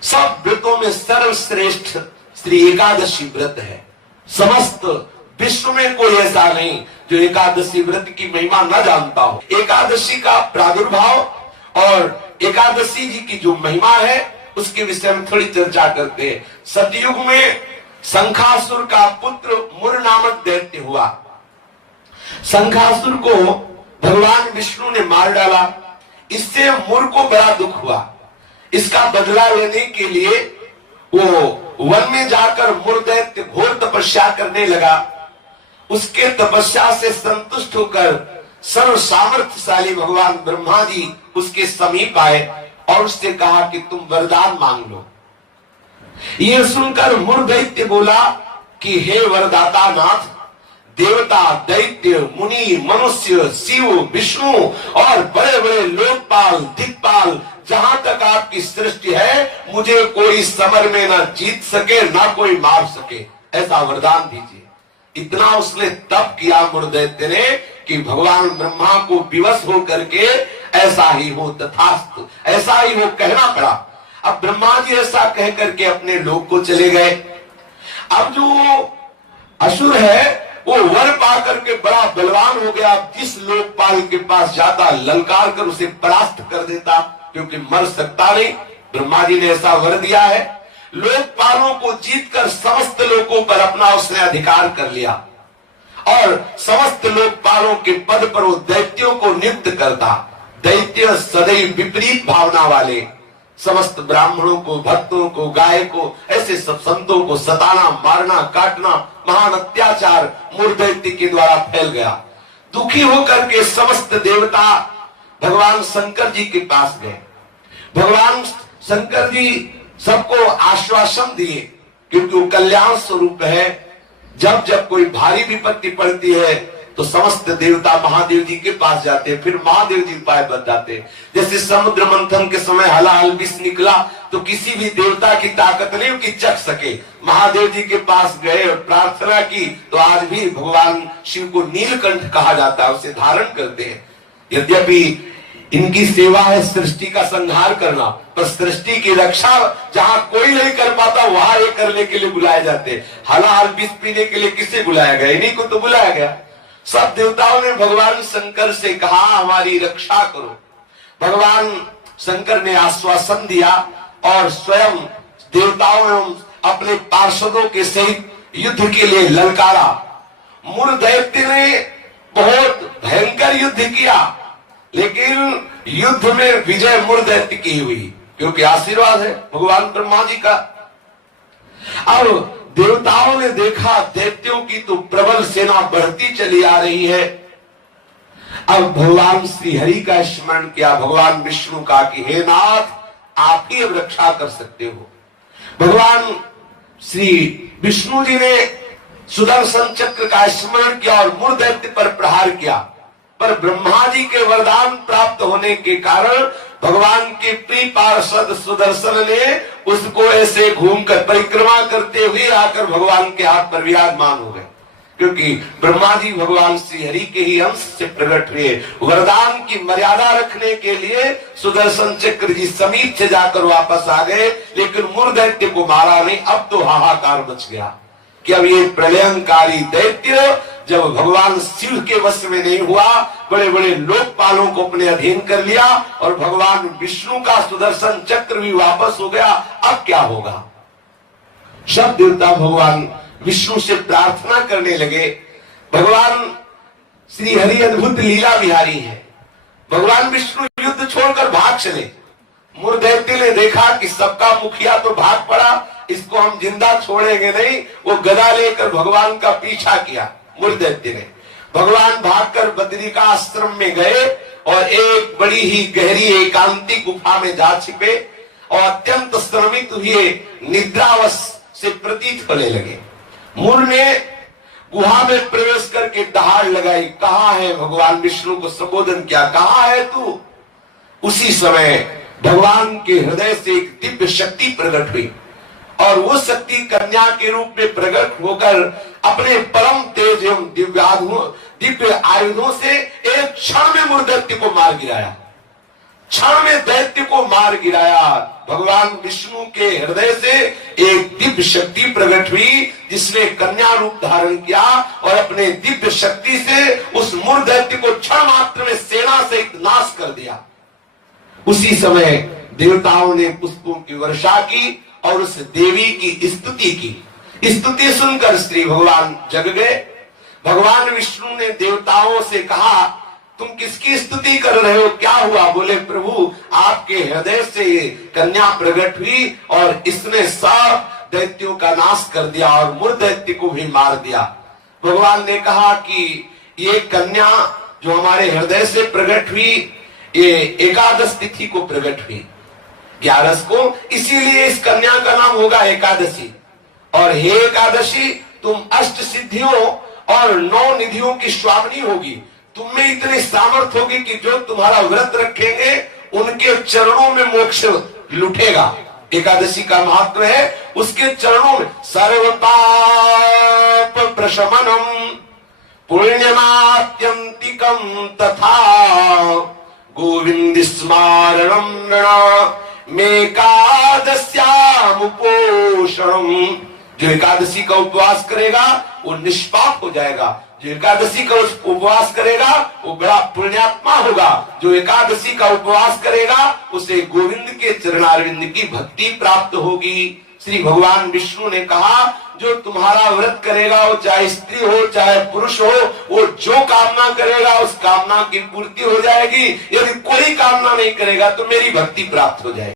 सब व्रतों में सर्वश्रेष्ठ श्री एकादशी व्रत है। समस्त विश्व में कोई ऐसा नहीं जो एकादशी व्रत की महिमा न जानता हो। एकादशी का प्रादुर्भाव और एकादशी जी की जो महिमा है उसके विषय में थोड़ी चर्चा करते हैं। सतयुग में शंखासुर का पुत्र मुर नामक दैत्य हुआ। शंखासुर को भगवान विष्णु ने मार डाला। इससे मुर को बड़ा दुख हुआ। इसका बदला लेने के लिए वो वन में जाकर मुर दैत्य घोर तपस्या करने लगा। उसके तपस्या से संतुष्ट होकर सर्व सामर्थ्यशाली भगवान ब्रह्मा जी उसके समीप आए और उससे कहा कि तुम वरदान मांग लो। ये सुनकर मुर दैत्य बोला कि हे वरदाता नाथ, देवता, दैत्य, मुनि, मनुष्य, शिव, विष्णु और बड़े बड़े लोकपाल, दिक्पाल, जहां तक आपकी सृष्टि है, मुझे कोई समर में ना जीत सके ना कोई मार सके, ऐसा वरदान दीजिए। इतना उसने तप किया मुर दैत्य ने कि भगवान ब्रह्मा को विवश हो करके ऐसा ही हो तथास्तु, ऐसा ही हो कहना पड़ा। अब ब्रह्मा जी ऐसा कह करके अपने लोक को चले गए। अब जो असुर है वो वर पा करके बड़ा बलवान हो गया। जिस लोकपाल के पास जाता ललकार कर उसे परास्त कर देता, क्योंकि मर सकता नहीं। ब्रह्मा जी ने ऐसा वर दिया है। लोकपालों को जीतकर समस्त लोकों पर अपना उसने अधिकार कर लिया और समस्त लोकपालों के पद पर वो दैत्यों को नियुक्त करता। दैत्य सदैव विपरीत भावना वाले समस्त ब्राह्मणों को, भक्तों को, गाय को, ऐसे सब संतों को सताना, मारना, काटना, महान अत्याचार मुर दैत्य के द्वारा फैल गया। दुखी होकर के समस्त देवता भगवान शंकर जी के पास गए। भगवान शंकर जी सबको आश्वासन दिए, क्योंकि वो कल्याण स्वरूप है। जब जब कोई भारी विपत्ति पड़ती है तो समस्त देवता महादेव जी के पास जाते हैं, फिर महादेव जी उपाय बताते हैं। जैसे समुद्र मंथन के समय हलाहल विष निकला तो किसी भी देवता की ताकत नहीं कि चख सके। महादेव जी के पास गए और प्रार्थना की तो आज भी भगवान शिव को नीलकंठ कहा जाता है, उसे धारण करते हैं। यद्यपि इनकी सेवा है सृष्टि का संहार करना, पर सृष्टि की रक्षा जहां कोई नहीं कर पाता वहां ये करने के लिए बुलाए जाते। हलाहल विष पीने के लिए किसे बुलाया गया? इन्हीं को तो बुलाया गया। सब देवताओं ने भगवान शंकर से कहा हमारी रक्षा करो। भगवान शंकर ने आश्वासन दिया और स्वयं देवताओं एवं अपने पार्षदों के सहित युद्ध के लिए ललकारा। मुर दैत्य ने बहुत भयंकर युद्ध किया, लेकिन युद्ध में विजय मुर दैत्य की हुई, क्योंकि आशीर्वाद है भगवान ब्रह्मा जी का। अब देवताओं ने देखा दैत्यों की तो प्रबल सेना बढ़ती चली आ रही है। अब भगवान श्री हरि का स्मरण किया, भगवान विष्णु का कि हे नाथ, आप ही अब रक्षा कर सकते हो। भगवान श्री विष्णु जी ने सुदर्शन चक्र का स्मरण किया और मुर दैत्य पर प्रहार किया। पर ब्रह्मा जी के वरदान प्राप्त होने के कारण भगवान के प्रिय पार्षद सुदर्शन ने उसको ऐसे घूमकर परिक्रमा करते हुए आकर भगवान के हाथ पर विराजमान हो गए, क्योंकि ब्रह्मा जी भगवान श्री हरि के ही अंश से प्रकट हुए। वरदान की मर्यादा रखने के लिए सुदर्शन चक्र जी समीप से जाकर वापस आ गए, लेकिन मुर दैत्य को मारा नहीं। अब तो हाहाकार मच गया कि अब ये प्रलयंकारी दैत्य जब भगवान शिव के वश में नहीं हुआ, बड़े बड़े लोकपालों को अपने अधीन कर लिया और भगवान विष्णु का सुदर्शन चक्र भी वापस हो गया, अब क्या होगा? सब देवता भगवान विष्णु से प्रार्थना करने लगे। भगवान श्री हरि अद्भुत लीला विहारी है। भगवान विष्णु युद्ध छोड़कर भाग चले। मुर दैत्य ने देखा कि सबका मुखिया तो भाग पड़ा, इसको हम जिंदा छोड़ेंगे नहीं। वो गदा लेकर भगवान का पीछा किया। मुर दैत्य ने भगवान भागकर बद्रिका आश्रम में गए और एक बड़ी ही गहरी एकांतिक गुफा में जा छिपे और अत्यंत श्रमित हुए निद्रावश से प्रतीत होने लगे। मुर ने गुहा में प्रवेश करके दहाड़ लगाई, कहाँ है? भगवान विष्णु को संबोधन किया, कहाँ है तू? उसी समय भगवान के हृदय से एक दिव्य शक्ति प्रकट हुई और वो शक्ति कन्या के रूप में प्रकट होकर अपने परम तेज एवं दिव्य आयुधों से एक क्षण में मुर दैत्य को मार गिराया। क्षण में दैत्य को मार गिराया। भगवान विष्णु के हृदय से एक दिव्य शक्ति प्रकट हुई, जिसने कन्या रूप धारण किया और अपने दिव्य शक्ति से उस मूर दैत्य को क्षण मात्र में सेना से नाश कर दिया। उसी समय देवताओं ने पुष्पों की वर्षा की और उस देवी की स्तुति की। स्तुति सुनकर श्री भगवान जग गए। भगवान विष्णु ने देवताओं से कहा, तुम किसकी स्तुति कर रहे हो, क्या हुआ? बोले, प्रभु आपके हृदय से ये कन्या प्रकट हुई और इसने सब दैत्यों का नाश कर दिया और मूर दैत्य को भी मार दिया। भगवान ने कहा कि ये कन्या जो हमारे हृदय से प्रकट हुई, ये एकादश तिथि को प्रकट हुई, 11 को, इसीलिए इस कन्या का नाम होगा एकादशी। और हे एकादशी, तुम अष्ट सिद्धियों और 9 निधियों की स्वामिनी होगी। तुम में इतनी सामर्थ्य होगी कि जो तुम्हारा व्रत रखेंगे उनके चरणों में मोक्ष लुटेगा। एकादशी का महत्व है उसके चरणों में सर्वपाप प्रशमनम पुण्यमात्यंतिकम तथा गोविंद स्मारणम मेकादश्यामुपोषणम। जो एकादशी का उपवास करेगा वो निष्पाप हो जाएगा। जो एकादशी का उपवास करेगा वो बड़ा पुण्यात्मा होगा। जो एकादशी का उपवास करेगा उसे गोविंद के चरणारविंद की भक्ति प्राप्त होगी। श्री भगवान विष्णु ने कहा, जो तुम्हारा व्रत करेगा वो चाहे स्त्री हो चाहे पुरुष हो, वो जो कामना करेगा उस कामना की पूर्ति हो जाएगी। यदि कोई कामना नहीं करेगा तो मेरी भक्ति प्राप्त हो जाएगी।